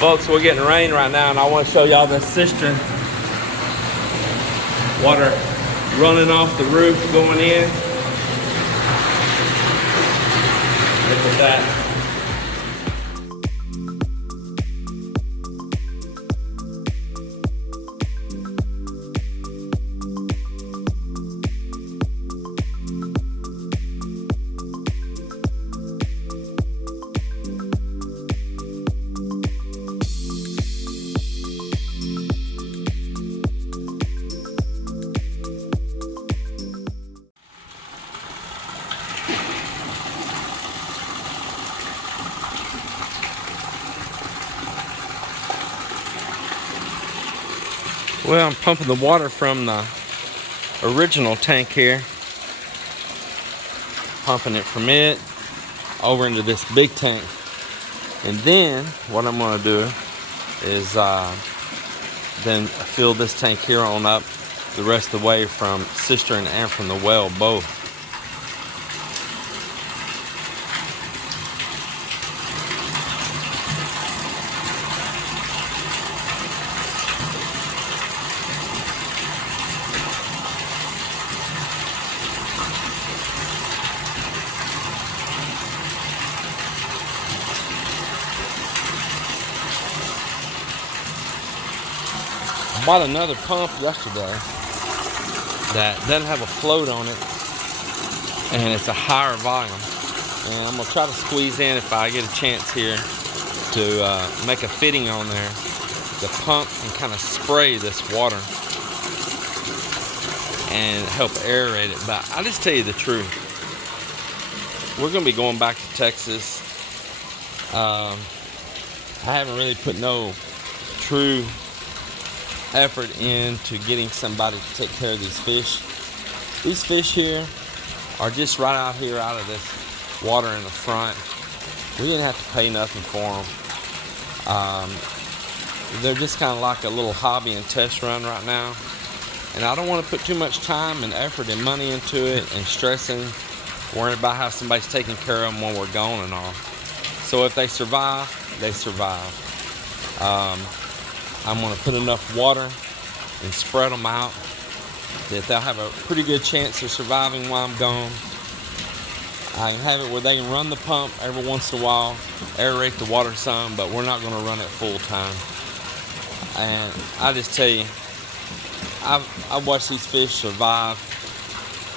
Folks, we're getting rain right now, and I want to show y'all this cistern. Water running off the roof, going in. Look at that. Well, I'm pumping the water from the original tank here. Pumping it from it over into this big tank. And then what I'm going to do is then fill this tank here on up the rest of the way from cistern and from the well both. I bought another pump yesterday that doesn't have a float on it, and it's a higher volume. And I'm gonna try to squeeze in, if I get a chance here, to make a fitting on there, the pump, and kind of spray this water and help aerate it. But I'll just tell you the truth. We're gonna be going back to Texas. I haven't really put no true effort into getting somebody to take care of these fish. These fish here are just right out here out of this water in the front. We didn't have to pay nothing for them. They're just kind of like a little hobby and test run right now, and I don't want to put too much time and effort and money into it and stressing, worrying about how somebody's taking care of them when we're gone and all. So if they survive, they survive. I'm going to put enough water and spread them out that they'll have a pretty good chance of surviving while I'm gone. I can have it where they can run the pump every once in a while, aerate the water some, but we're not going to run it full time. And I just tell you, I've watched these fish survive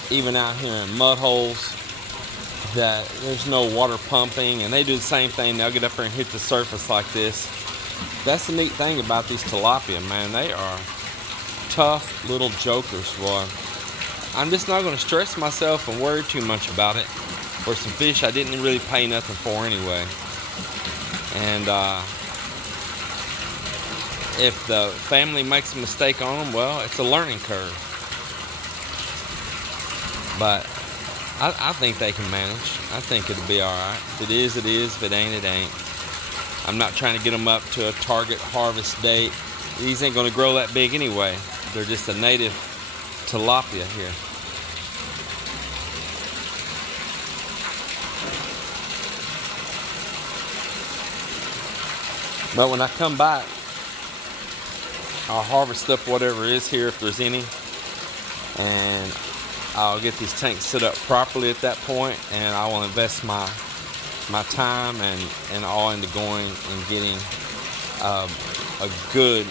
even out here in mud holes that there's no water pumping, and they do the same thing. They'll get up there and hit the surface like this. That's the neat thing about these tilapia, man. They are tough little jokers, boy. I'm just not going to stress myself and worry too much about it for some fish I didn't really pay nothing for anyway. And if the family makes a mistake on them, well, it's a learning curve. But I think they can manage. I think it'll be all right. If it is, it is. If it ain't, it ain't. I'm not trying to get them up to a target harvest date. These ain't going to grow that big anyway. They're just a native tilapia here. But when I come back, I'll harvest up whatever is here, if there's any, and I'll get these tanks set up properly at that point, and I will invest my time and all into going and getting a good,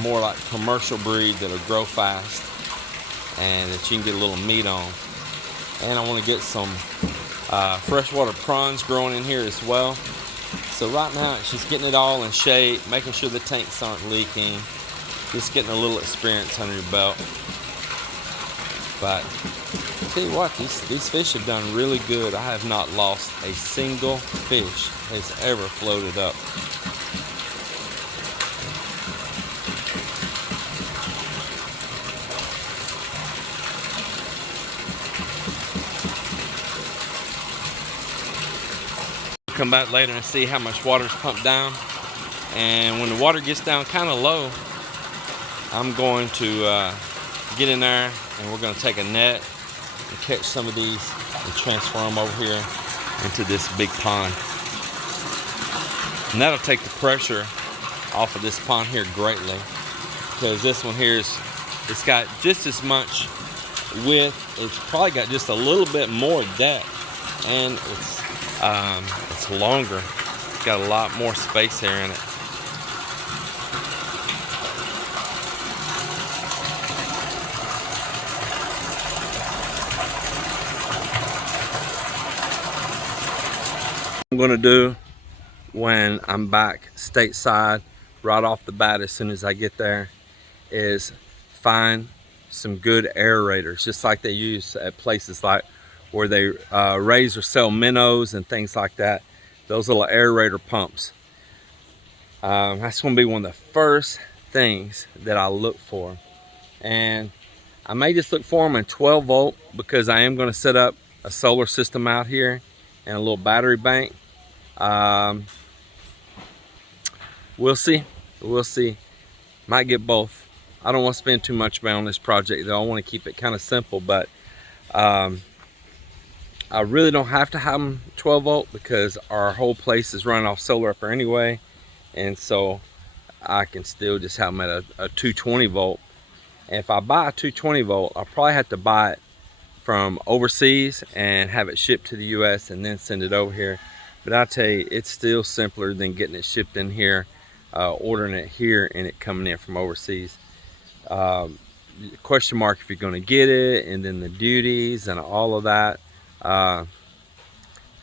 more like commercial breed that'll grow fast and that you can get a little meat on. And I want to get some freshwater prawns growing in here as well. So right now she's getting it all in shape, making sure the tanks aren't leaking, just getting a little experience under your belt. But I'll tell you what, these fish have done really good. I have not lost a single fish has ever floated up. Come back later and see how much water's pumped down. And when the water gets down kind of low, I'm going to get in there, and we're going to take a net and catch some of these and transfer them over here into this big pond. And that'll take the pressure off of this pond here greatly, because this one here it's got just as much width. It's probably got just a little bit more depth, and it's longer. It's got a lot more space here in it. I'm gonna do when I'm back stateside right off the bat, as soon as I get there, is find some good aerators, just like they use at places like where they raise or sell minnows and things like that. Those little aerator pumps. That's gonna be one of the first things that I look for. And I may just look for them in 12 volt, because I am gonna set up a solar system out here and a little battery bank. We'll see. Might get both. I don't want to spend too much money on this project though. I want to keep it kind of simple, but I really don't have to have them 12 volt because our whole place is running off solar up there anyway, and so I can still just have them at a 220 volt. And if I buy a 220 volt, I'll probably have to buy it from overseas and have it shipped to the US and then send it over here. But I tell you, it's still simpler than getting it shipped in here, ordering it here and it coming in from overseas. Question mark if you're going to get it, and then the duties and all of that.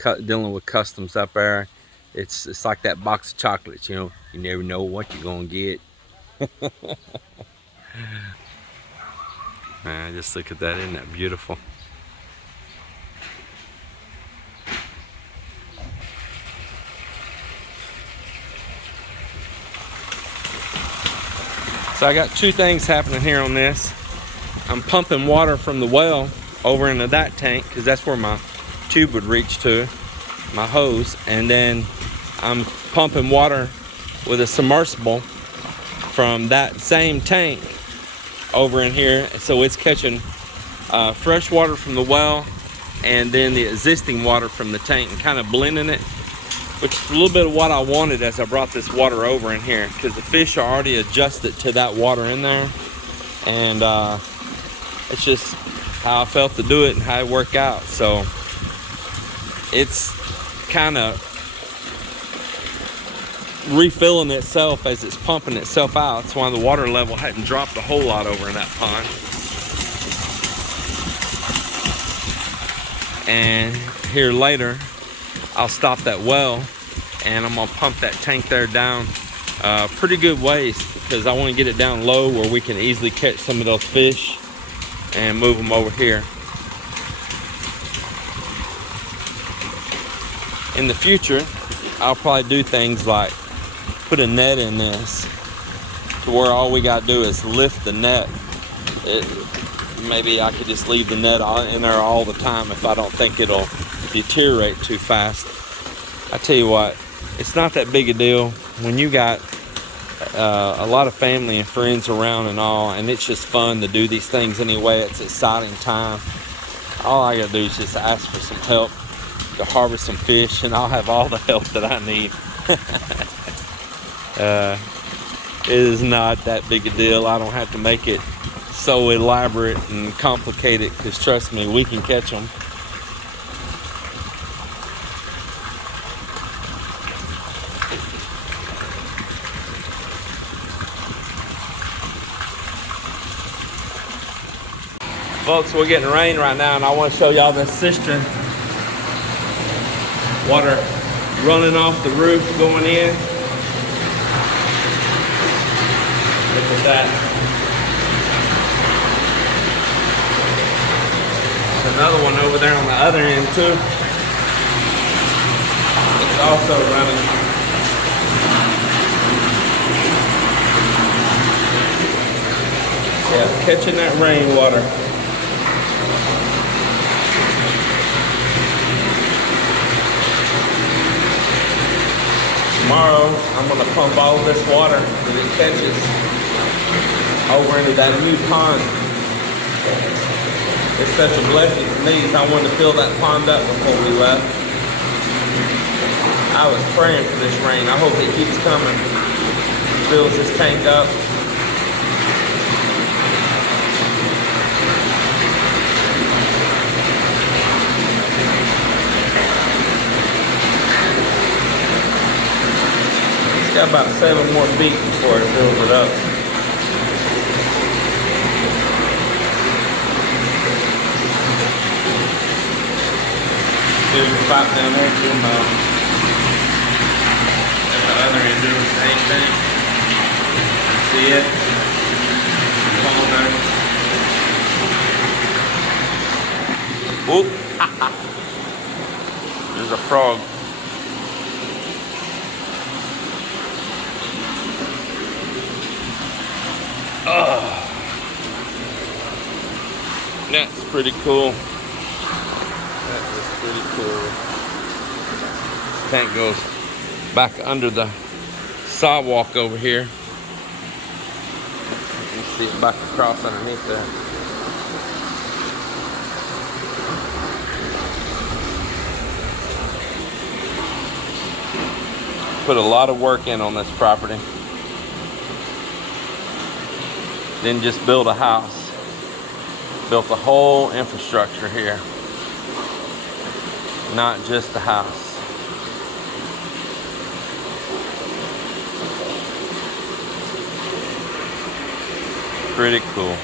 Dealing with customs up there, it's like that box of chocolates, you know, you never know what you're going to get. Man, just look at that, isn't that beautiful? So I got two things happening here on this. I'm pumping water from the well over into that tank, because that's where my tube would reach to, my hose. And then I'm pumping water with a submersible from that same tank over in here. So it's catching fresh water from the well and then the existing water from the tank and kind of blending it, which is a little bit of what I wanted as I brought this water over in here, because the fish are already adjusted to that water in there, and it's just how I felt to do it and how it worked out. So it's kind of refilling itself as it's pumping itself out. That's why the water level hadn't dropped a whole lot over in that pond. And here later, I'll stop that well and I'm gonna pump that tank there down pretty good ways, because I want to get it down low where we can easily catch some of those fish and move them over here. In the future, I'll probably do things like put a net in this to where all we gotta do is lift the net. Maybe I could just leave the net in there all the time if I don't think it'll deteriorate too fast. I tell you what, it's not that big a deal when you got a lot of family and friends around and all, and it's just fun to do these things anyway. It's exciting time. All I gotta do is just ask for some help to harvest some fish, and I'll have all the help that I need. It is not that big a deal. I don't have to make it so elaborate and complicated, because trust me, we can catch them. Folks, we're getting rain right now, and I want to show y'all this cistern. Water running off the roof, going in. Look at that. There's another one over there on the other end too. It's also running. Yeah, catching that rainwater. Tomorrow, I'm going to pump all this water that it catches over into that new pond. It's such a blessing for me, because I wanted to fill that pond up before we left. I was praying for this rain. I hope it keeps coming. fills this tank up. It's got about 7 more feet before it fills it up. There's a pipe down there to my at the other end doing the same thing. See it? Funnel there. Oop! There's a frog. Oh, that's pretty cool. That is pretty cool. Tank goes back under the sidewalk over here. You can see it back across underneath there. Put a lot of work in on this property. Didn't just build a house. Built a whole infrastructure here. Not just the house. Pretty cool.